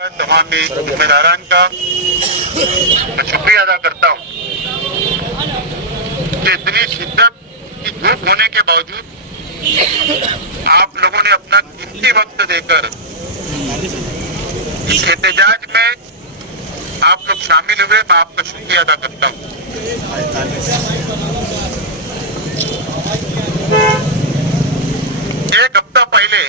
तमाम जिम्मेदारान का मैं शुक्रिया अदा करता हूँ कि इतनी शिद्दत की धूप होने के बावजूद आप लोगों ने अपना कीमती वक्त देकर इस एहतजाज में आप लोग शामिल हुए। मैं आपका शुक्रिया अदा करता हूँ। एक हफ्ता पहले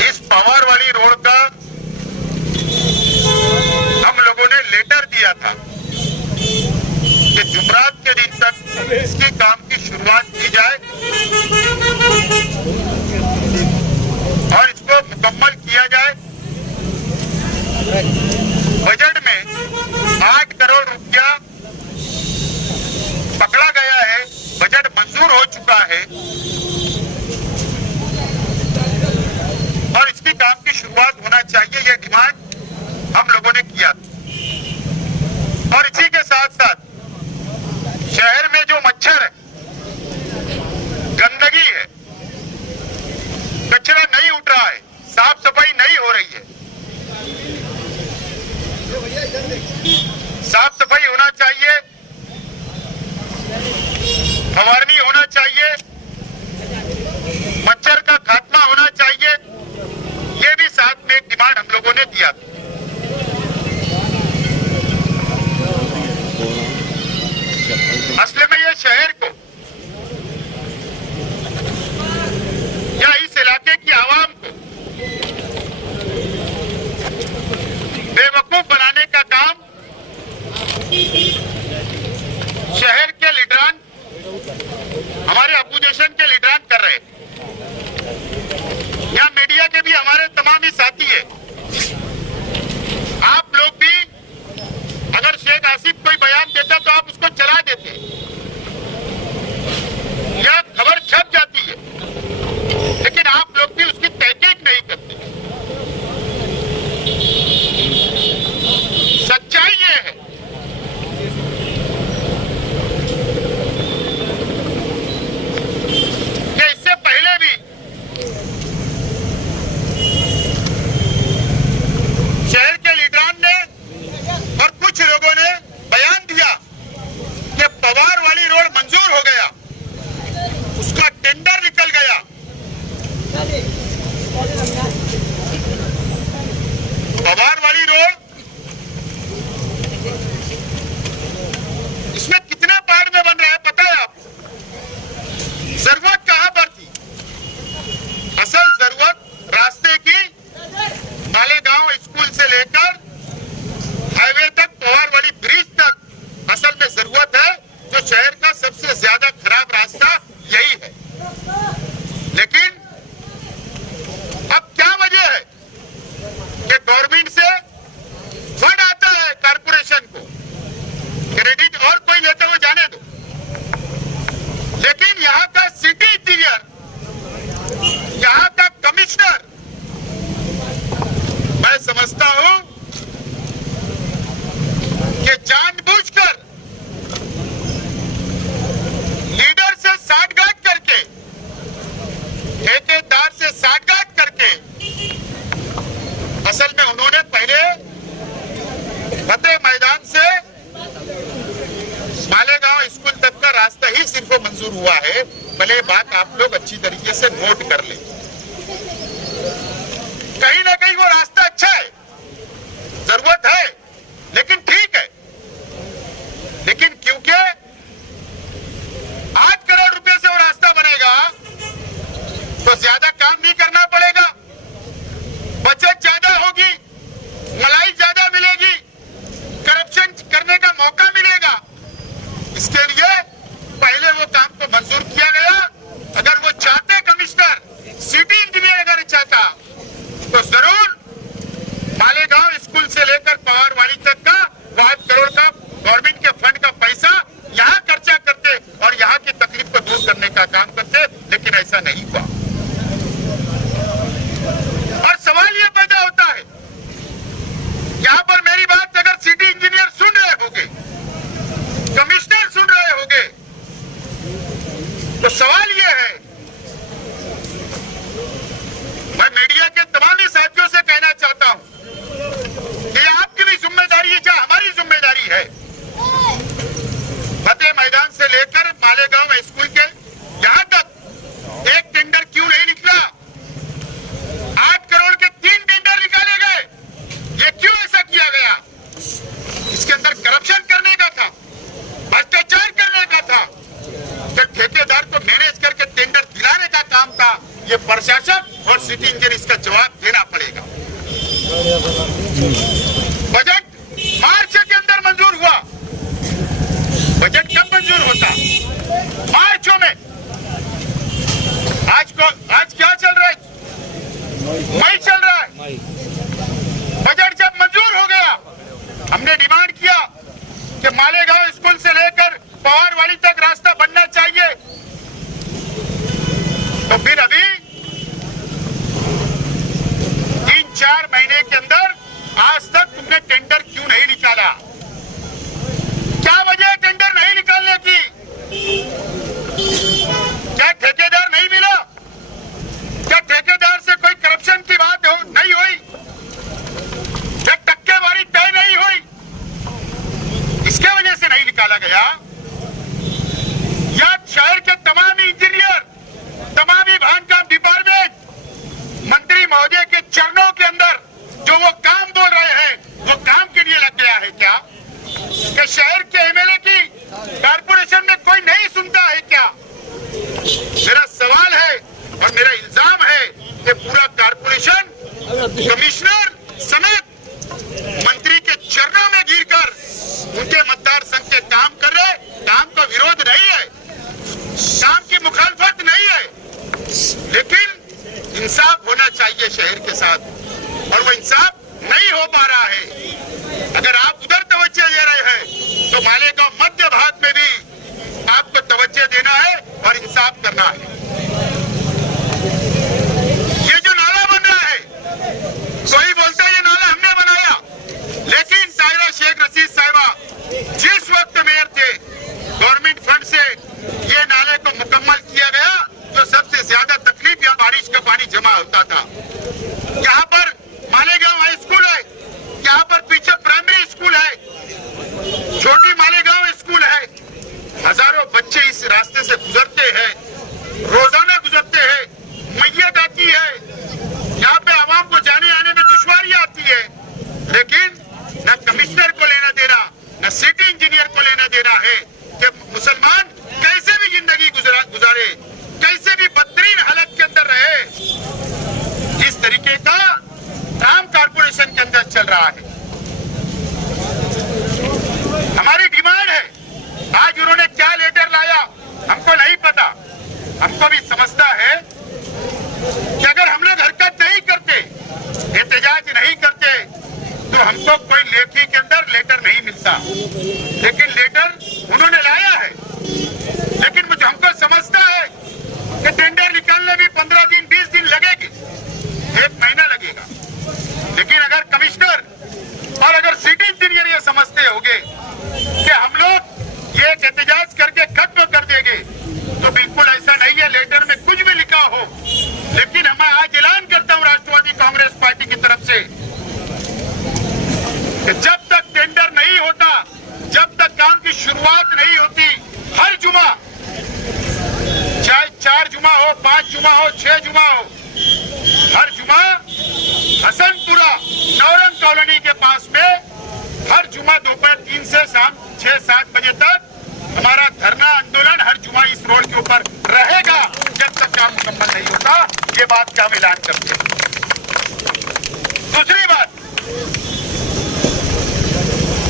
इस पवार वाली रोड का हम लोगों ने लेटर दिया था कि जुमरात के दिन तक इसके काम की शुरुआत की जाए और इसको मुकम्मल किया जाए। बजट में 8 करोड़ रुपया पकड़ा गया है, बजट मंजूर हो चुका है और इसकी काम की शुरुआत होना चाहिए, यह डिमांड हम लोगों ने किया। और इसी के साथ साथ शहर में जो मच्छर है, गंदगी है, कचरा नहीं उठ रहा है, साफ सफाई नहीं हो रही है, साफ सफाई होना चाहिए, फवारनी होना चाहिए, मच्छर का खात्मा होना चाहिए। ये भी साथ में एक डिमांड हम लोगों ने दिया था। असले में ये शहर को या इस इलाके की आवाम को बेवकूफ बनाने का काम शहर के लीडरान, हमारे अपोजिशन के लीडरान कर रहे हैं। यहाँ मीडिया के भी हमारे तमाम ही साथी है। आप लोग भी अगर शेख आसिफ कोई बयान देता तो आप उसको चला देते, यह खबर छप जाती है, लेकिन आप लोग भी उसकी तहकीक नहीं करते। सच्चाई ये है कि इससे पहले भी शहर के लीडरान ने और कुछ लोगों ने बयान दिया कि पवार वाली रोड मंजूर हो गया, उसका टेंडर निकल गया। पवार वाली रोड, इसमें कितने पार्ट में बन रहा है पता है आपको? जरूरत कहां पर थी? असल जरूरत रास्ते की मालेगांव स्कूल से लेकर हाईवे तक, पवार वाली ब्रिज तक असल में जरूरत है, जो शहर का सबसे ज्यादा खराब रास्ता यही है। लेकिन अब क्या वजह है कि गवर्नमेंट से फंड आता है कारपोरेशन को, क्रेडिट और कोई लेते हुए जाने दो, लेकिन यहाँ का सिटी इंजीनियर, यहाँ का कमिश्नर, मैं समझता हूं कि जानबूझकर लीडर से साठगांठ करके, ठेकेदार से साठगांठ करके, असल में उन्होंने पहले फतेह मैदान से मालेगांव स्कूल तक का रास्ता ही सिर्फ मंजूर हुआ है। भले बात आप लोग अच्छी तरीके से नोट कर लें, कहीं ना कहीं वो रास्ता अच्छा है, जरूरत है, लेकिन ठीक है। लेकिन क्योंकि 8 करोड़ रुपए से वो रास्ता बनेगा तो ज्यादा काम नहीं करना पड़ेगा, बचत ज्यादा होगी, मलाई ज्यादा मिलेगी, करप्शन करने का मौका मिलेगा। इसके लिए पहले वो काम को मंजूर किया गया। अगर वो चाहते, कमिश्नर, सिटी इंजीनियर अगर चाहता तो जरूर मालेगांव स्कूल से लेकर पवारवाड़ी तक का 8 करोड़ का गवर्नमेंट के फंड का पैसा यहाँ खर्चा करते और यहाँ की तकलीफ को दूर करने का काम करते, लेकिन ऐसा नहीं हुआ। और सवाल यह पैदा होता है, यहाँ पर मेरी बात अगर सिटी इंजीनियर सुन रहे होंगे, कमिश्नर सुन रहे होंगे, तो सवाल यह है सिटी इंजीनियर इसका जवाब देना पड़ेगा। बजट मार्च के अंदर मंजूर हुआ। बजट कब मंजूर होता? मार्च में। आज क्या चल रहा है? मई चल रहा है। बजट जब मंजूर हो गया, हमने डिमांड किया कि मालेगांव स्कूल से लेकर पवारवाड़ी तक रास्ता बनना चाहिए। तो फिर अभी 3-4 महीने के अंदर आज तक तुमने टेंडर क्यों नहीं निकाला? क्या वजह है टेंडर नहीं निकालने की? क्या ठेकेदार नहीं मिला? क्या ठेकेदार से कोई करप्शन की बात नहीं हुई? क्या टक्केवारी तय नहीं हुई? इसके वजह से नहीं निकाला गया? या शहर के तमाम इंजीनियर, तमाम बांधकाम डिपार्टमेंट मंत्री महोदय के चरणों के अंदर जो वो काम बोल रहे हैं, वो काम के लिए लग गया है क्या? कि शहर के एमएलए की कारपोरेशन में कोई नहीं सुनता है क्या? मेरा सवाल है और मेरा इल्जाम है कि पूरा कारपोरेशन कमिश्नर समेत मंत्री के चरणों में गिरकर उनके मतदार संघ के काम कर रहे। काम का विरोध नहीं है, काम की मुखालफत नहीं है, लेकिन इंसाफ होना चाहिए शहर के साथ, और वो इंसाफ नहीं हो पा रहा है। अगर आप उधर तवज्जो दे रहे हैं तो मालेगांव मध्य भाग में भी आपको तवज्जो देना है और इंसाफ करना है। ये जो नाला बन रहा है, कोई बोलता है ये नाला हमने बनाया, लेकिन ताहिरा शेख रशीद साहिबा जिस वक्त मेयर थे, गवर्नमेंट फंड से ये नाले को मुकम्मल किया गया। जो सबसे ज्यादा तकलीफ या बारिश का पानी जमा होता था। यहाँ पर मालेगांव हाई स्कूल है, यहाँ पर पीछे प्राइमरी स्कूल है, छोटी मालेगांव स्कूल है। हजारों बच्चे इस रास्ते से गुजरते हैं, रोजाना गुजरते हैं। मैयत आती है, यहाँ पे आवाम को जाने आने में दुश्वारी आती है, लेकिन न कमिश्नर को लेना देना, न सिटी इंजीनियर को लेना देना है कि मुसलमान कैसे भी जिंदगी गुजारे, कैसे भी बदतरीन हालत के अंदर रहे। इस तरीके का काम कारपोरेशन के अंदर चल रहा है। हमारी डिमांड है, आज उन्होंने क्या लेटर लाया हमको नहीं पता। हमको भी समझता है कि अगर हम लोग हरकत नहीं करते, एहतजाज नहीं करते, तो हमको कोई लेखी के अंदर लेटर नहीं मिलता। लेकिन लेटर उन्होंने लाया है, लेकिन मुझे हमको समझता है कि टेंडर निकालने में 15 दिन 20 दिन लगेगी, 1 महीना लगेगा। लेकिन अगर कमिश्नर और अगर सिटी इंजीनियर ये समझते होंगे कि हम लोग ये एहतजाज करके खत्म कर देंगे, तो बिल्कुल ऐसा नहीं है। लेटर में कुछ भी लिखा हो, लेकिन मैं आज ऐलान करता हूं राष्ट्रवादी कांग्रेस पार्टी की तरफ से कि जब तक टेंडर नहीं होता, जब तक काम की शुरुआत नहीं होती, हर जुमा, चाहे 4 जुमा हो, 5 जुमा हो, 6 जुमा हो, हर जुमा हसनपुरा नौरंग कॉलोनी के पास में हर जुमा दोपहर 3 से शाम 6-7 बजे तक हमारा धरना आंदोलन हर जुमा इस रोड के ऊपर रहेगा, जब तक काम मुकम्मल नहीं होता। ये बात का हम ऐलान करते हैं। दूसरी बात,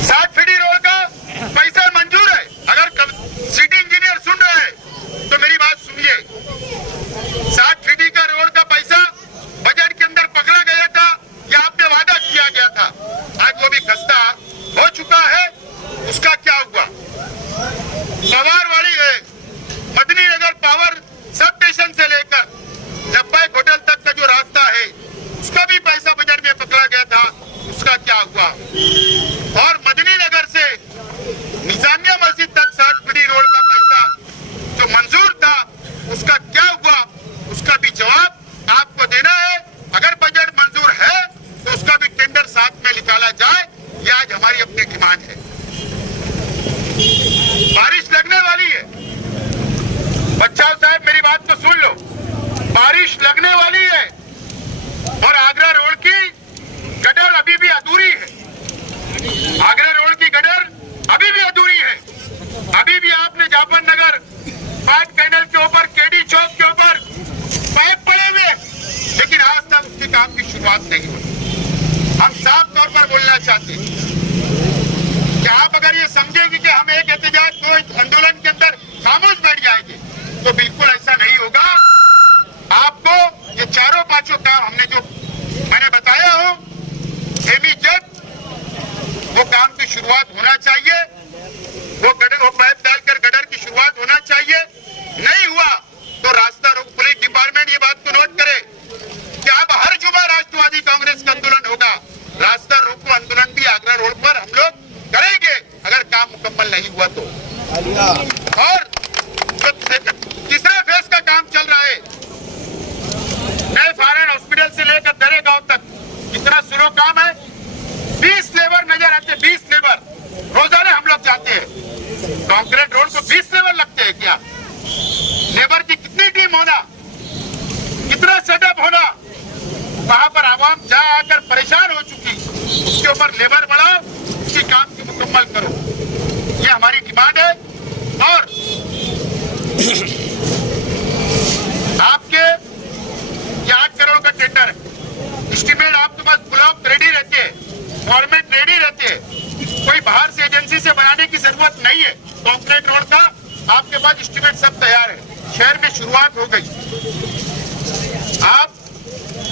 60 फीट रोड का पैसा मंजूर है। अगर सिटी इंजीनियर सुन रहे हैं तो मेरी बात सुनिए। 60 फीट का रोड का पैसा बजट के अंदर पकड़ा गया था या आपने वादा किया गया था? आज वो भी खस्ता हो चुका है, उसका क्या हुआ? पवारवाड़ी है, मदनी नगर पावर सब स्टेशन से लेकर जब्बाई होटल तक का जो रास्ता है, उसका भी पैसा बजट में पकड़ा गया था, उसका क्या हुआ? और मदनी नगर से निजामिया मस्जिद तक 60 फीट रोड का पैसा जो मंजूर था, उसका क्या हुआ? उसका भी जवाब आपको देना है। अगर बजट मंजूर है तो उसका भी टेंडर साथ में निकाला जाए। यह आज हमारी अपनी डिमांड है। बारिश लगने वाली है, बच्चाओं साहब मेरी बात को सुन लो। बारिश लगने वाली है और आगरा रोड की गटर अभी भी अधूरी है। आगरा रोड की गटर अभी भी अधूरी है। अभी भी आपने जाफर नगर पार्क कैनल के ऊपर, केडी चौक के ऊपर पाइप पड़े हुए, लेकिन आज तो बिल्कुल ऐसा नहीं होगा। आपको ये चारों पांचों काम हमने जो मैंने बताया हो इमीडिएट वो काम की शुरुआत होना चाहिए। वो पाइप डालकर गडर की शुरुआत होना चाहिए। नहीं हुआ तो रास्ता रोक। पुलिस डिपार्टमेंट ये बात को नोट करे कि अब हर जुमा राष्ट्रवादी कांग्रेस का आंदोलन होगा। रास्ता रोको आंदोलन भी आगरा रोड पर हम लोग करेंगे अगर काम मुकम्मल नहीं हुआ तो। और तीसरे फेज का काम चल रहा है नए फॉरेन हॉस्पिटल से लेकर दरे गांव तक। कितना स्लो काम है। 20 लेबर नजर आते, 20 लेबर रोजाना हम लोग जाते हैं। कंक्रीट रोड को 20 लेबर लगते हैं क्या? लेबर की कितनी टीम होना, कितना सेटअप होना, वहां पर आवाम जा आकर परेशान हो चुकी। उसके ऊपर लेबर बढ़ाओ, उसकी काम की मुकम्मल करो, ये हमारी डिमांड है। और आपके 8 करोड़ का टेंडर है, एस्टीमेट आपके पास ब्लॉक रेडी रहते हैं, फॉर्मेट रेडी रहते हैं, कोई बाहर से एजेंसी से बनाने की जरूरत नहीं है। कंक्रीट रोड का आपके पास एस्टीमेट सब तैयार है। शहर में शुरुआत हो गई। आप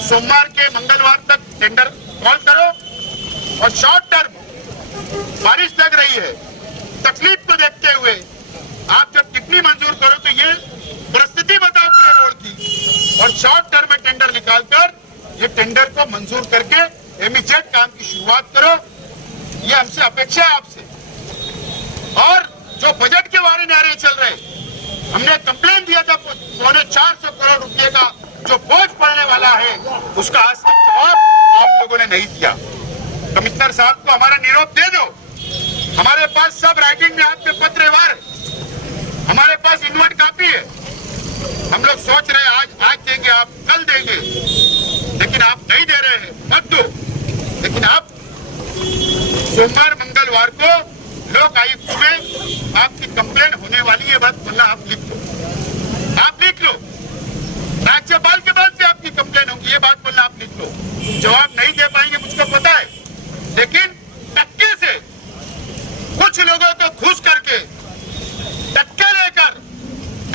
सोमवार के मंगलवार तक टेंडर कॉल करो और शॉर्ट टर्म बारिश लग रही है, तकलीफ को देखते हुए आप जब कितनी मंजूर करो तो ये परिस्थिति बताओ पूरे रोड की, और शॉर्ट टर्म में टेंडर निकालकर ये टेंडर को मंजूर करके इमीडिएट काम की शुरुआत करो। ये हमसे अपेक्षा है आपसे। और जो बजट के बारे नारे चल रहे, हमने कंप्लेन दिया था 450 करोड़ रुपए का जो बोझ पड़ने वाला है, उसका आज तक जवाब आप लोगों ने नहीं दिया। कमिश्नर साहब को हमारा निरोप दे दो। हमारे पास सब राइटिंग में आपके पत्र वार, हमारे पास इन्वर्ट कापी है। हम लोग सोच रहे हैं आज देंगे, आप कल देंगे, लेकिन आप नहीं दे रहे हैं। मत दो, लेकिन आप सोमवार मंगलवार को लोक आयुक्त में आपकी कंप्लेन होने वाली है, बात बोलना आप लिख लो। आप लिख लो, राज्यपाल के पास भी आपकी कंप्लेन होगी, ये बात बोलना आप लिख लो। जवाब नहीं दे पाएंगे मुझको पता है, लेकिन टक्के से कुछ लोगों को घूस करके टक्के लेकर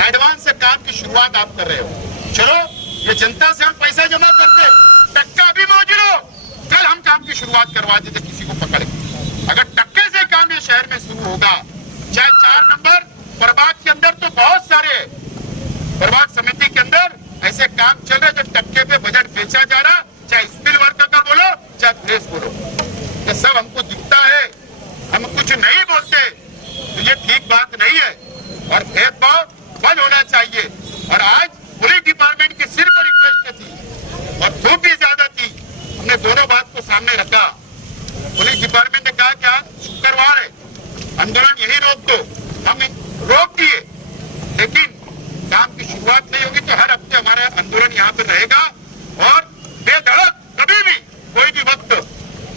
एडवांस से काम की शुरुआत आप कर रहे हो। चलो, ये जनता से हम पैसा जमा करते, टक्का भी मौजूद हो, कल हम काम की शुरुआत करवा देते किसी को पकड़ के। अगर टक्के से काम ये शहर में शुरू होगा, चाहे 4 नंबर प्रभाग के अंदर तो बहुत सारे प्रभाग समिति के अंदर ऐसे काम चल रहे जो टक्के पे बजट बेचा जा रहा, चाहे स्पिल वर्क का बोलो चाहे प्रेस बोलो, ये सब हमको दिखता है। हम कुछ नहीं बोलते तो ये ठीक बात नहीं है, और भेदभाव बंद होना चाहिए। और आज पुलिस डिपार्टमेंट की सिर्फ रिक्वेस्ट थी और धूप भी ज्यादा थी, हमने दोनों बात को सामने रखा। पुलिस डिपार्टमेंट ने कहा क्या शुक्रवार है, आंदोलन यही रोक दो, हम रोक दिए, लेकिन काम की शुरुआत नहीं होगी तो हर हफ्ते हमारा आंदोलन यहाँ पर रहेगा। और बेधड़क कभी भी कोई भी वक्त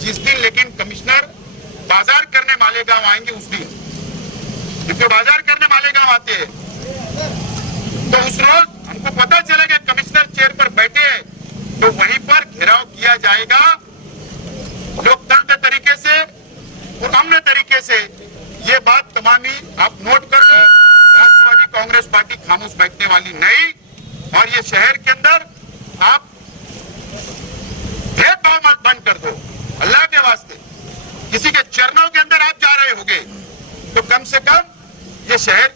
जिस दिन लेकिन कमिश्नर बाजार करने मालेगांव आएंगे उस दिन, क्योंकि बाजार करने मालेगांव आते हैं, तो उस रोज हमको पता चलेगा कमिश्नर चेयर पर बैठे हैं, तो वहीं पर घेराव किया जाएगा लोकतंत्र तरीके से और अमन तरीके से। ये बात तमामी आप नोट कर लो। राष्ट्रवादी कांग्रेस पार्टी खामोश बैठने वाली नहीं, और ये शहर के अंदर आप भेदभाव मत बंद कर दो। अल्लाह के वास्ते किसी के चरणों के अंदर आप जा रहे होगे तो कम से कम ये शहर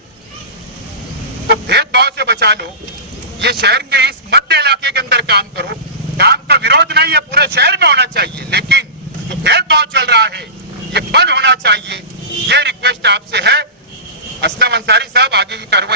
को भेदभाव से बचा लो। ये शहर के इस मध्य इलाके के अंदर काम करो। काम का विरोध नहीं है, पूरे शहर में होना चाहिए, लेकिन जो भेदभाव चल रहा है ये बंद होना चाहिए। ये रिक्वेस्ट आपसे है। असलम अंसारी साहब, आगे की कार्रवाई